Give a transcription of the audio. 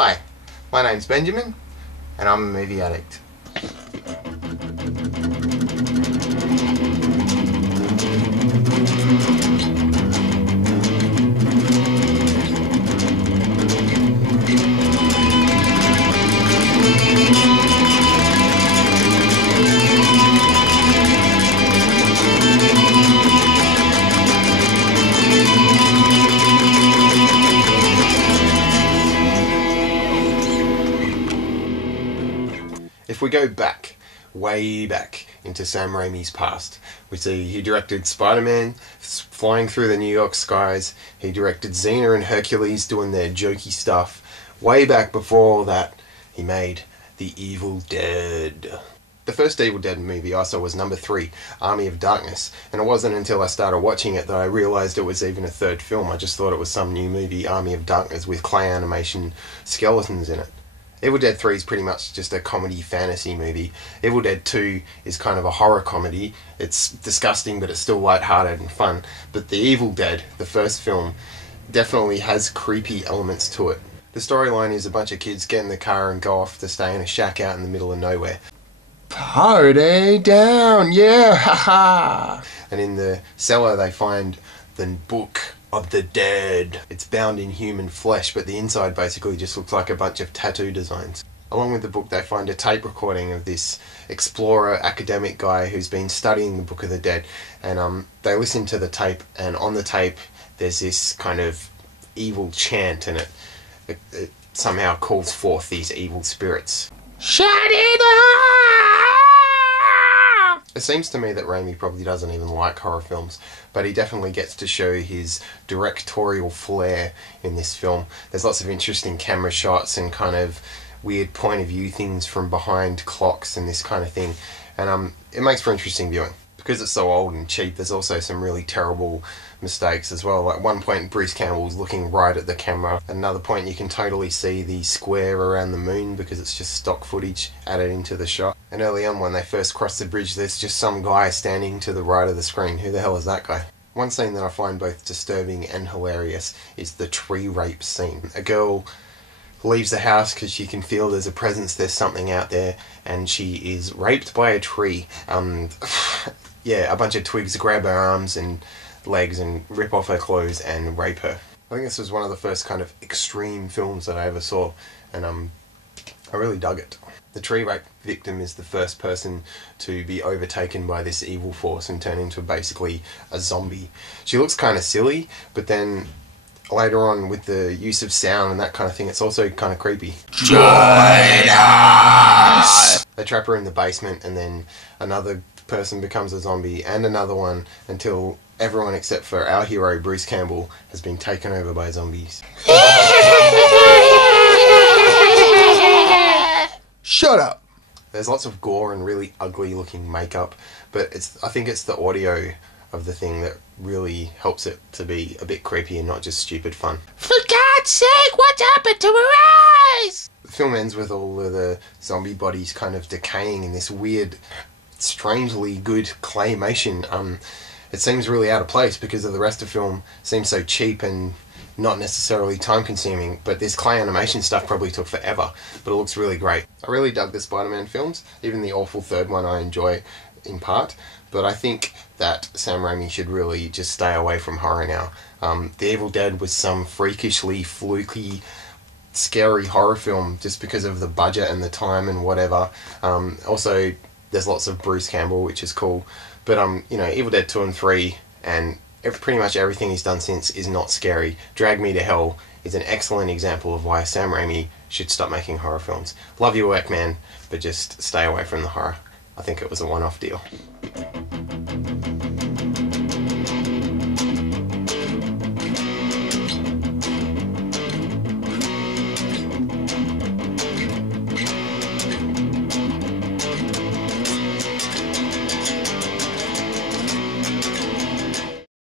Hi, my name's Benjamin, and I'm a movie addict. If we go back, way back into Sam Raimi's past, we see he directed Spider-Man flying through the New York skies, he directed Xena and Hercules doing their jokey stuff. Way back before all that, he made The Evil Dead. The first Evil Dead movie I saw was number 3, Army of Darkness, and it wasn't until I started watching it that I realised it was even a third film. I just thought it was some new movie, Army of Darkness, with clay animation skeletons in it. Evil Dead 3 is pretty much just a comedy fantasy movie. Evil Dead 2 is kind of a horror comedy. It's disgusting, but it's still lighthearted and fun. But The Evil Dead, the first film, definitely has creepy elements to it. The storyline is a bunch of kids get in the car and go off to stay in a shack out in the middle of nowhere. Party down, yeah, haha! And in the cellar they find the book of the dead. It's bound in human flesh, but the inside basically just looks like a bunch of tattoo designs. Along with the book they find a tape recording of this explorer academic guy who's been studying the Book of the Dead, and they listen to the tape, and on the tape there's this kind of evil chant, and it somehow calls forth these evil spirits. Shut it up! It seems to me that Raimi probably doesn't even like horror films, but he definitely gets to show his directorial flair in this film. There's lots of interesting camera shots and kind of weird point of view things from behind clocks and this kind of thing, and it makes for interesting viewing. Because it's so old and cheap, there's also some really terrible mistakes as well. Like one point Bruce Campbell's looking right at the camera. At another point you can totally see the square around the moon because it's just stock footage added into the shot. And early on when they first cross the bridge there's just some guy standing to the right of the screen. Who the hell is that guy? One scene that I find both disturbing and hilarious is the tree rape scene. A girl leaves the house because she can feel there's a presence, there's something out there, and she is raped by a tree. Yeah, a bunch of twigs grab her arms and legs and rip off her clothes and rape her. I think this was one of the first kind of extreme films that I ever saw, and I really dug it. The tree rape victim is the first person to be overtaken by this evil force and turn into basically a zombie. She looks kind of silly, but then later on with the use of sound and that kind of thing, it's also kind of creepy. Join us! They trap her in the basement and then another person becomes a zombie and another one until everyone except for our hero Bruce Campbell has been taken over by zombies. Shut up! There's lots of gore and really ugly looking makeup, but I think it's the audio of the thing that really helps it to be a bit creepy and not just stupid fun. For God's sake, what happened to her eyes? The film ends with all of the zombie bodies kind of decaying in this weird, strangely good claymation. It seems really out of place because of the rest of the film seems so cheap and not necessarily time consuming, but this clay animation stuff probably took forever, but it looks really great. I really dug the Spider-Man films, even the awful third one I enjoy in part, but I think that Sam Raimi should really just stay away from horror now. The Evil Dead was some freakishly fluky scary horror film just because of the budget and the time and whatever. Also there's lots of Bruce Campbell, which is cool, but you know, Evil Dead 2 and 3 and pretty much everything he's done since is not scary. Drag Me to Hell is an excellent example of why Sam Raimi should stop making horror films. Love your work, man, but just stay away from the horror. I think it was a one-off deal.